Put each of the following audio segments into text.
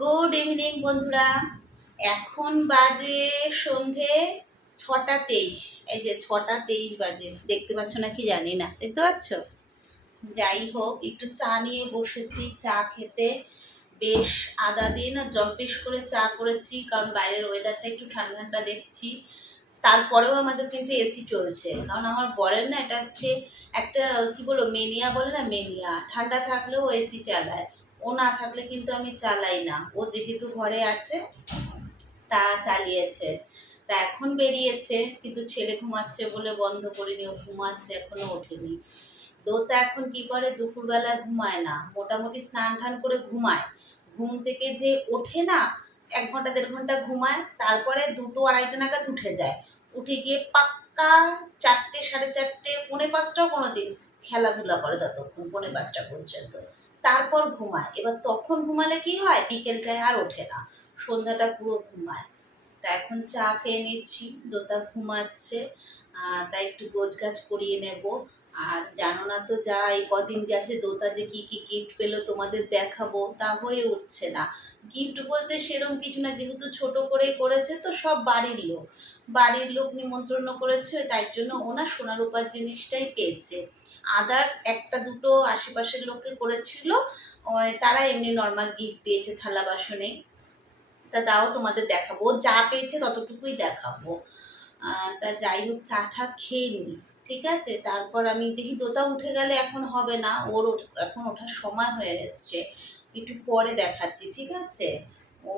Good evening বন্ধুরা। এখন বাজে সন্ধে ছটা তেইশ। এই যে ছটা তেইশ বাজে। দেখতে পাচ্ছ না কি জানি না। দেখতে পাচ্ছ? যাই হোক, একটু চা নিয়ে বসেছি, চা খেতে। বেশ আদা দিয়ে না জম্পেশ করে চা করেছি, কারণ বাইরের ওয়েদারটা একটু ঠান্ডা ঠান্ডা দেখছি। তারপরেও আমাদের কিন্তু এসি চলছে। কারণ আমার বরের না এটা হচ্ছে একটা, কি বলব মেনিয়া বলে না মেনিয়া ঠান্ডা থাকলেও এসি চালায়। ও না থাকলে কিন্তু আমি চালাই না। ও যেহেতু ঘরে আছে, তা চালিয়েছে। তা এখন বেরিয়েছে, কিন্তু ছেলে ঘুমাচ্ছে বলে বন্ধ করিনি ও ঘুমাচ্ছে, এখনও ওঠেনি। দোতা এখন কি করে? দুপুরবেলা ঘুমায় না। মোটামুটি স্নান টান করে ঘুমায়। ঘুম থেকে যে ওঠে না, এক ঘণ্টা, দেড় ঘণ্টা ঘুমায়, তারপরে দুটো আড়াইটা নাগাদ উঠে যায়। উঠে গিয়ে পাক্কা চারটে, সাড়ে চারটে, পৌনে পাঁচটাও কোনো দিন খেলাধুলা করে ততক্ষণ, পৌনে পাঁচটা পর্যন্ত। তারপর ঘুমায়। এবার তখন ঘুমালে কি হয়? বিকেলটায় আর ওঠে না। সন্ধ্যাটা পুরো ঘুমায়। তা এখন চা খেয়ে নিচ্ছি। দোতা ঘুমাচ্ছে। তাই একটু গোছ গাছ করিয়ে নেব। আর জানো না তো যা, এই কদিন গেছে দোতা যে কি কি গিফট পেল তোমাদের দেখাবো, তা হয়ে উঠছে না। গিফট বলতে সেরম কিছু না, যেহেতু ছোট করে করেছে তো সব বাড়ির লোক। বাড়ির লোক নিমন্ত্রণ করেছে, তাই জন্য ওনা সোনা রূপার জিনিসটাই পেয়েছে। আদার্স একটা দুটো আশেপাশের লোককে করেছিল তারা এমনি নর্মাল গিফট দিয়েছে থালা বাসনে। তা তাও তোমাদের দেখাবো যা পেয়েছে ততটুকুই দেখাবো। তা যাই হোক, চা টা খেয়ে নিই ঠিক আছে? তারপর আমি দেখি দোতা উঠে গেলে এখন হবে না। ওর এখন ওঠার সময় হয়ে এসছে। একটু পরে দেখাচ্ছি, ঠিক আছে? ও,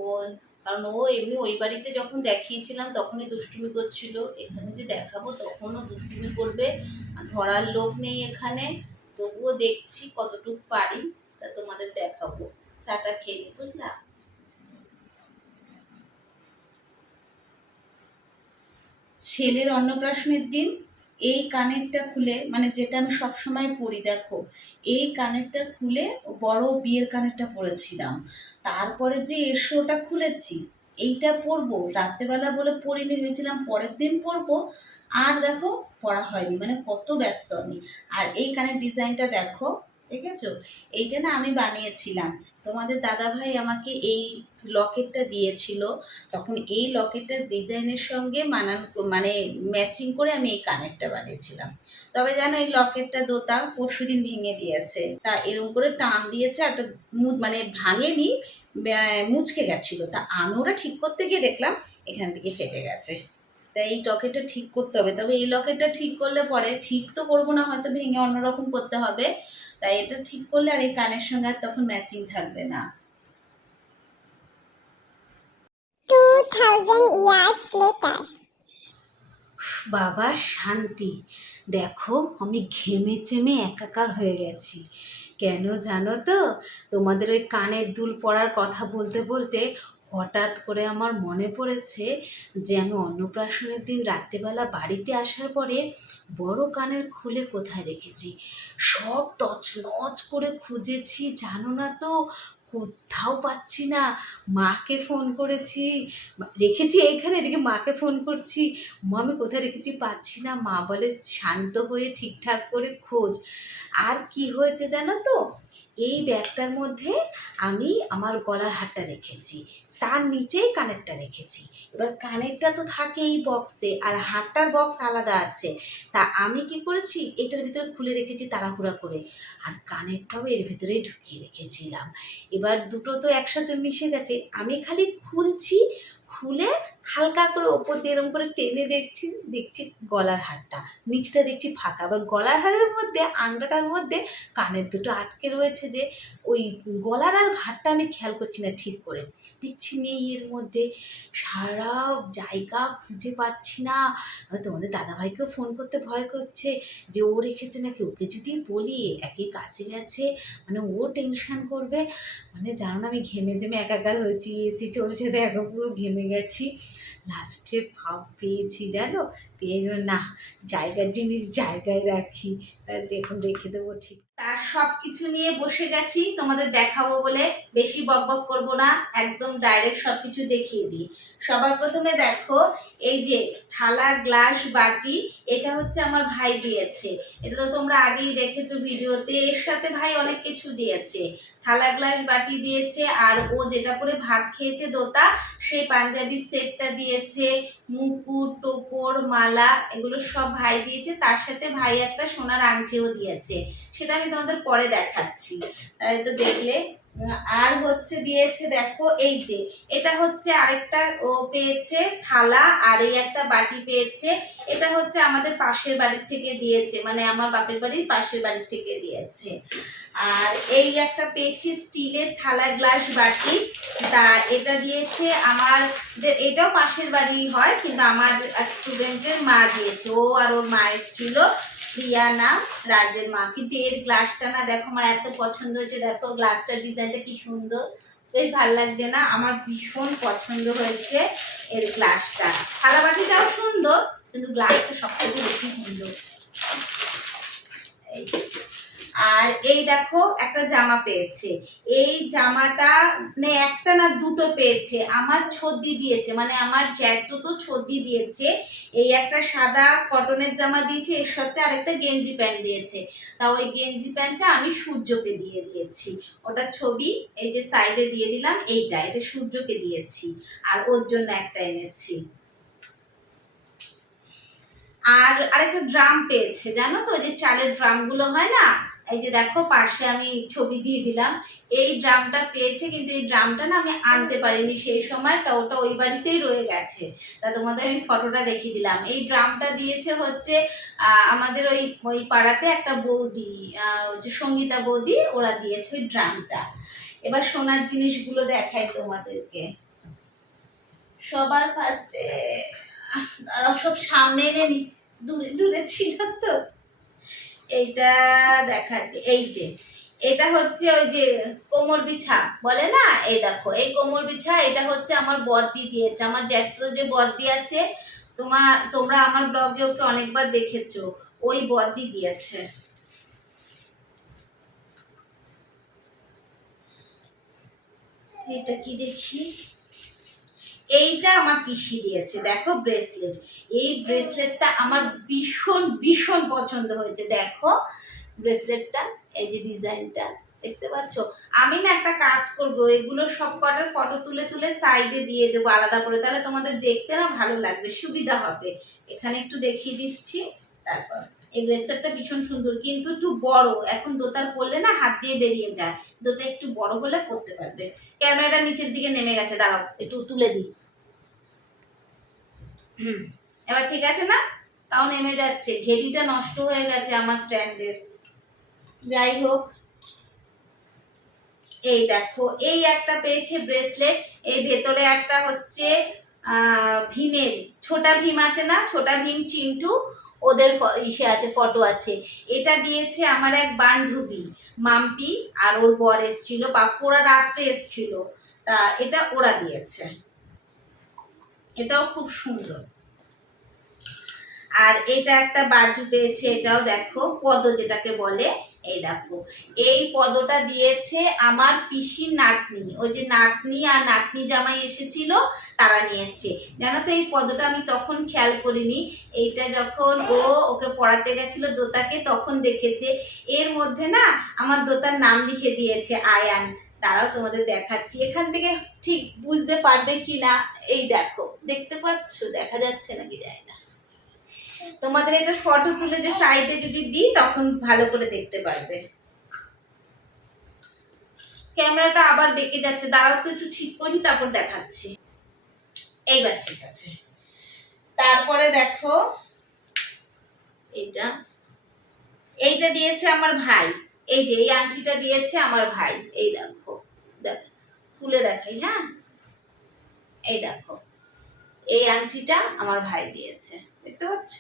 কারণ ও এমনি ওই বাড়িতে যখন দেখিয়েছিলাম তখনই দুষ্টুমি করছিল। এখানে যে দেখাবো তখনও দুষ্টুমি করবে। ধরার লোক নেই এখানে। তবুও দেখছি কতটুকু পারি, তা তোমাদের দেখাবো। চাটা খেয়ে নি, বুঝলা? ছেলের অন্নপ্রাশনের দিন এই কানেরটা খুলে মানে যেটা আমি সবসময় পরি, দেখো, এই কানেরটা খুলে বড় বিয়ের কানেরটা পরেছিলাম। তারপরে যে এসোটা খুলেছি, এইটা পরবো, রাত্রেবেলা বলে পরিনি, ভেবেছিলাম পরের দিন পরবো, আর দেখো পড়া হয়নি মানে কত ব্যস্ত আমি। আর এই কানের ডিজাইনটা দেখো দেখেছ? এইটা না আমি বানিয়েছিলাম। তোমাদের দাদা ভাই আমাকে এই লকেটটা দিয়েছিল। তখন এই লকেটটার ডিজাইনের সঙ্গে মানান মানে ম্যাচিং করে আমি এই কানেরটা বানিয়েছিলাম। তবে জানো, এই লকেটটা দোতা পরশু দিন ভেঙে দিয়েছে। তা এরকম করে টান দিয়েছে একটা মানে ভাঙেনি মুচকে গেছিল। তা আমি ওটা ঠিক করতে গিয়ে দেখলাম, এখান থেকে ফেটে গেছে। তাই এই লকেটটা ঠিক করতে হবে। তবে এই লকেটটা ঠিক করলে পরে ঠিক তো করব না, হয়তো ভেঙে অন্যরকম করতে হবে। তাই এটা ঠিক করলে আর এই কানের সঙ্গে আর তখন ম্যাচিং থাকবে না। 2000 years later. বাবা শান্তি। দেখো আমি ঘেমে চেমে একাকার হয়ে গেছি। কেন জানো তো? তোমাদের ওই কানের দুল পড়ার কথা বলতে বলতে হঠাৎ করে আমার মনে পড়েছে যে আমি অন্নপ্রাশনের দিন রাত্রেবেলা বাড়িতে আসার পরে বড় কানের খুলে কোথায় রেখেছি। সব তছনছ করে খুঁজেছি, জানো না তো, কোথাও পাচ্ছি না। মাকে ফোন করেছি, রেখেছি এখানে, এদিকে মাকে ফোন করছি, মা, আমি কোথায় রেখেছি? পাচ্ছি না। মা বলে, শান্ত হয়ে ঠিকঠাক করে খোঁজ। আর কি হয়েছে জানো তো এই ব্যাগটার মধ্যে আমি আমার গলার হারটা রেখেছি, তার নিচেই কানেরটা রেখেছি। এবার কানেরটা তো থাকে এই বক্সে আর হারটার বক্স আলাদা আছে। তা আমি কি করেছি? এটার ভিতরে খুলে রেখেছি তাড়াহুড়া করে। আর কানেরটাও এর ভিতরেই ঢুকিয়ে রেখেছিলাম। এবার দুটো তো একসাথে মিশে গেছে। আমি খালি খুলছি, খুলে হালকা করে ওপর দিয়ে এরকম করে টেনে দেখছি দেখছি গলার হারটা। নিচটা দেখছি ফাঁকা। আবার গলার হারের মধ্যে আংটাটার মধ্যে কানের দুটো আটকে রয়েছে যে, ওই গলার আর হারটা আমি খেয়াল করছি না ঠিক করে। দেখছি নেই এর মধ্যে সারা জায়গা খুঁজে পাচ্ছি না। তোমাদের দাদাভাইকেও ফোন করতে ভয় করছে যে, ও রেখেছে নাকি? ওকে যদি বলি, একই কাছে গেছে মানে ও টেনশন করবে। মানে জানো না আমি ঘেমে ঘেমে একাকার হয়েছি এসি চলছে, দেখো পুরো ঘেমে গেছি। লাস্টে ভাব পেয়েছি, জানো? পেয়ে না, জায়গার জিনিস জায়গায় রাখি। তাই এখন রেখে দেবো ঠিক। তার সব কিছু নিয়ে বসে গেছি, তোমাদের দেখাবো বলে। বেশি বক বক করব না, একদম ডাইরেক্ট সব কিছু দেখিয়ে দিই। সবার প্রথমে দেখো, এই যে থালা, গ্লাস, বাটি, এটা হচ্ছে আমার ভাই দিয়েছে। এটা তো তোমরা আগেই দেখেছ ভিডিওতে, এর সাথে ভাই অনেক কিছু দিয়েছে। থালা গ্লাস বাটি দিয়েছে আর ও যেটা করে ভাত খেয়েছে দোতা, সেই পাঞ্জাবি সেটটা দিয়েছে, মুকুট, টোপর, মালা, এগুলো সব ভাই দিয়েছে। তার সাথে ভাই একটা সোনার আংটিও দিয়েছে। সেটা আমি তোমাদের পরে দেখাচ্ছি। তাই তো দেখলে আর হচ্ছে দিয়েছে, দেখো, এই যে, এটা হচ্ছে আরেকটা, ও পেয়েছে থালা, আর এই একটা বাটি পেয়েছে। এটা হচ্ছে আমাদের পাশের বাড়ির থেকে দিয়েছে মানে আমার বাপের বাড়ির পাশের বাড়ির থেকে দিয়েছে। আর এই একটা পেয়েছি স্টিলের থালা গ্লাস বাটি। তা এটা দিয়েছে আমার এটাও পাশের বাড়ি হয়, কিন্তু আমার এক স্টুডেন্টের মা দিয়েছে, ও আর ওর মা এসেছিল। প্রিয়া না, রাজের মা। কিন্তু এর গ্লাসটা না, দেখো আমার এত পছন্দ হয়েছে। দেখো গ্লাসটার ডিজাইনটা কি সুন্দর। বেশ ভালো লাগছে না? আমার ভীষণ পছন্দ হয়েছে এর গ্লাসটা থালা বাটিটাও সুন্দর, কিন্তু গ্লাসটা সবথেকে বেশি সুন্দর। এই। আর এই দেখো একটা জামা পেয়েছে। এই জামাটা মানে একটা না দুটো পেয়েছে। আমার ছদ্দি দিয়েছে মানে আমার জ্যাঠতো তো ছদ্দি দিয়েছে। এই একটা সাদা কটনের জামা দিয়েছে, এর সাথে আরেকটা গেঞ্জি প্যান্ট দিয়েছে। তা ওই গেঞ্জি প্যান্টটা আমি সূর্যকে দিয়ে দিয়েছি। ওটার ছবি এই যে সাইডে দিয়ে দিলাম, এইটা, এটা সূর্যকে দিয়েছি। আর ওর জন্য একটা এনেছি। আর আরেকটা ড্রাম পেয়েছে, জানো তো? ওই যে চালের ড্রামগুলো হয় না? এই যে দেখো, পাশে আমি ছবি দিয়ে দিলাম। এই ড্রামটা পেয়েছে, কিন্তু এই ড্রামটা না আমি আনতে পারিনি সেই সময়, তা ওটা ওই বাড়িতেই রয়ে গেছে। তা তোমাদের আমি ফটোটা দেখিয়ে দিলাম। এই ড্রামটা দিয়েছে হচ্ছে আমাদের ওই ওই পাড়াতে একটা বৌদি হচ্ছে সঙ্গীতা বৌদি, ওরা দিয়েছে ওই ড্রামটা। এবার সোনার জিনিসগুলো দেখাই তোমাদেরকে। সবার ফার্স্টে তারা সব সামনে এনে দূরে দূরে ছিল তো। এইটা দেখাচ্ছি, এই যে। এটা হচ্ছে ওই যে কোমর বিছা, বলে না? এই দেখো, এই কোমর বিছা, এটা হচ্ছে আমার বদ্দি দিয়েছে। আমার জ্যাঠতো যে বদ্দি আছে তোমার তোমরা আমার ব্লগে ওকে অনেকবার দেখেছ, ওই বদ্দি দিয়েছে। এটা কি দেখি? এইটা আমার পিসি দিয়েছে, দেখো ব্রেসলেট এই ব্রেসলেটটা আমার ভীষণ ভীষণ পছন্দ হয়েছে। দেখো ব্রেসলেটটা এই যে ডিজাইনটা, দেখতে পাচ্ছ? আমি না একটা কাজ করব, এগুলো সব কটার ফটো তুলে তুলে সাইডে দিয়ে দেবো আলাদা করে। তাহলে তোমাদের দেখতে না ভালো লাগবে, সুবিধা হবে। এখানে একটু দেখিয়ে দিচ্ছি। তারপর। এই ব্রেসলেটটা ভীষণ সুন্দর, কিন্তু একটু বড়। এখন দোতার পরলে না হাত দিয়ে বেরিয়ে যায়। দোতা একটু বড় হলে পরতে পারবে। ক্যামেরাটা নিচের দিকে নেমে গেছে, দাঁড়াও, একটু তুলে দিই। হুম, এবার ঠিক আছে না? তাও নেমে যাচ্ছে। ঘেটিটা নষ্ট হয়ে গেছে আমার স্ট্যান্ডের যাই হোক, এই দেখো, এই একটা পেয়েছে ব্রেসলেট এই ভেতরে একটা হচ্ছে ভীমের। ছোটা ভীম আছে না? ছোটা ভীম চিন্টু। ওদের ইসে আছে ফটো আছে। এটা দিয়েছে আমার এক বান্ধবী, মাম্পি, আর ওর বর এসছিল ওরা রাত্রে এসছিল। তা এটা ওরা দিয়েছে। এটাও খুব সুন্দর। আর এটা একটা বাজু পেয়েছে, এটাও দেখো পদ যেটাকে বলে। এই দেখো, এই পদটা দিয়েছে আমার পিসির নাতনি। ওই যে নাতনি আর নাতনি জামাই এসেছিল, তারা নিয়ে এসছে। জানো তো এই পদটা আমি তখন খেয়াল করিনি। এইটা যখন ও ওকে পড়াতে গেছিল দোতাকে, তখন দেখেছে। এর মধ্যে না আমার দোতার নাম লিখে দিয়েছে, আয়ান। তারাও তোমাদের দেখাচ্ছি। এখান থেকে ঠিক বুঝতে পারবে কি না এই দেখো, দেখতে পাচ্ছ? দেখা যাচ্ছে নাকি যায় না। তোমাদের এটা ফটো তুলে যে সাইডে যদি দিই, তখন ভালো করে দেখতে পারবে। ক্যামেরাটা আবার বেঁকে যাচ্ছে। দাঁড়াও তো, একটু ঠিক করি, তারপর দেখাচ্ছি। এইবার ঠিক আছে। তারপরে দেখো এটা এইটা দিয়েছে আমার ভাই। এই যে, এই আংটিটা দিয়েছে আমার ভাই। এই দেখো। দেখ, খুলে দেখাই হ্যাঁ? এই দেখো। এই আংটিটা আমার ভাই দিয়েছে। দেখতে পাচ্ছ?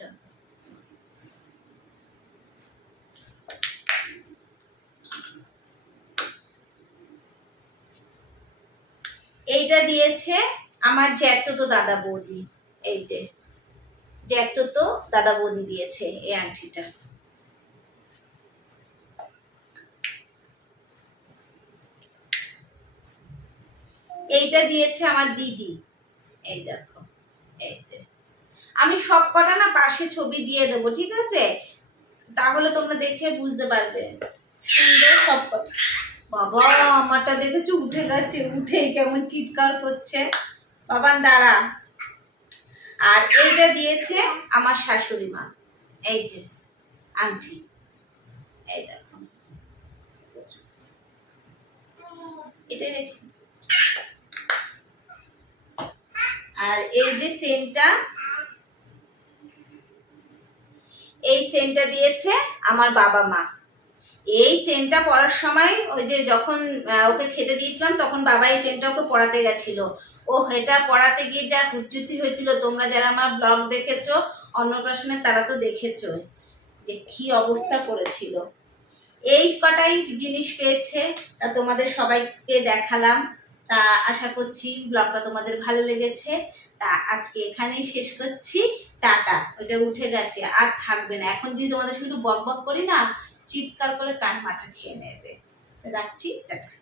এইটা দিয়েছে আমার জ্যাঠতো দাদা বৌদি। এই যে জ্যাঠতো দাদা বৌদি দিয়েছে এই আংটিটা। এইটা দিয়েছে আমার দিদি। এই দেখ। আমি সব কটা না পাশে ছবি দিয়ে দেবো, ঠিক আছে? তাহলে তোমরা দেখে বুঝতে পারবে। সুন্দর সব কটা বাবা, আমারটা দেখেছ? উঠে গেছে উঠে কেমন চিৎকার করছে। বাবান দাঁড়া। আর এইটা দিয়েছে আমার শাশুড়ি মা। এই যে আংটি এই দেখো। এটা রেখে আর এই যে চেনটা এই চেনটা দিয়েছে আমার বাবা মা। এই চেনটা পড়ার সময় ওই যে যখন ওকে খেতে দিয়েছিলাম, তখন বাবা এই চেনটা ওকে পড়াতে গেছিল। ও এটা পড়াতে গিয়ে যা হুজ্জুতি হয়েছিল, তোমরা যারা আমার ব্লগ দেখেছ, অন্নপ্রাশনে তারা তো দেখেছ যে কি অবস্থা করেছিল। এই কটাই জিনিস পেয়েছে, তা তোমাদের সবাইকে দেখালাম। তা আশা করছি ব্লগটা তোমাদের ভালো লেগেছে। তা আজকে এখানেই শেষ করছি। টাটা, ওইটা উঠে গেছে, আর থাকবে না। এখন যদি তোমাদের সঙ্গে একটু বক বক করি না, চিৎকার করে কান মাথা খেয়ে নেবে। রাখছি, টাটা।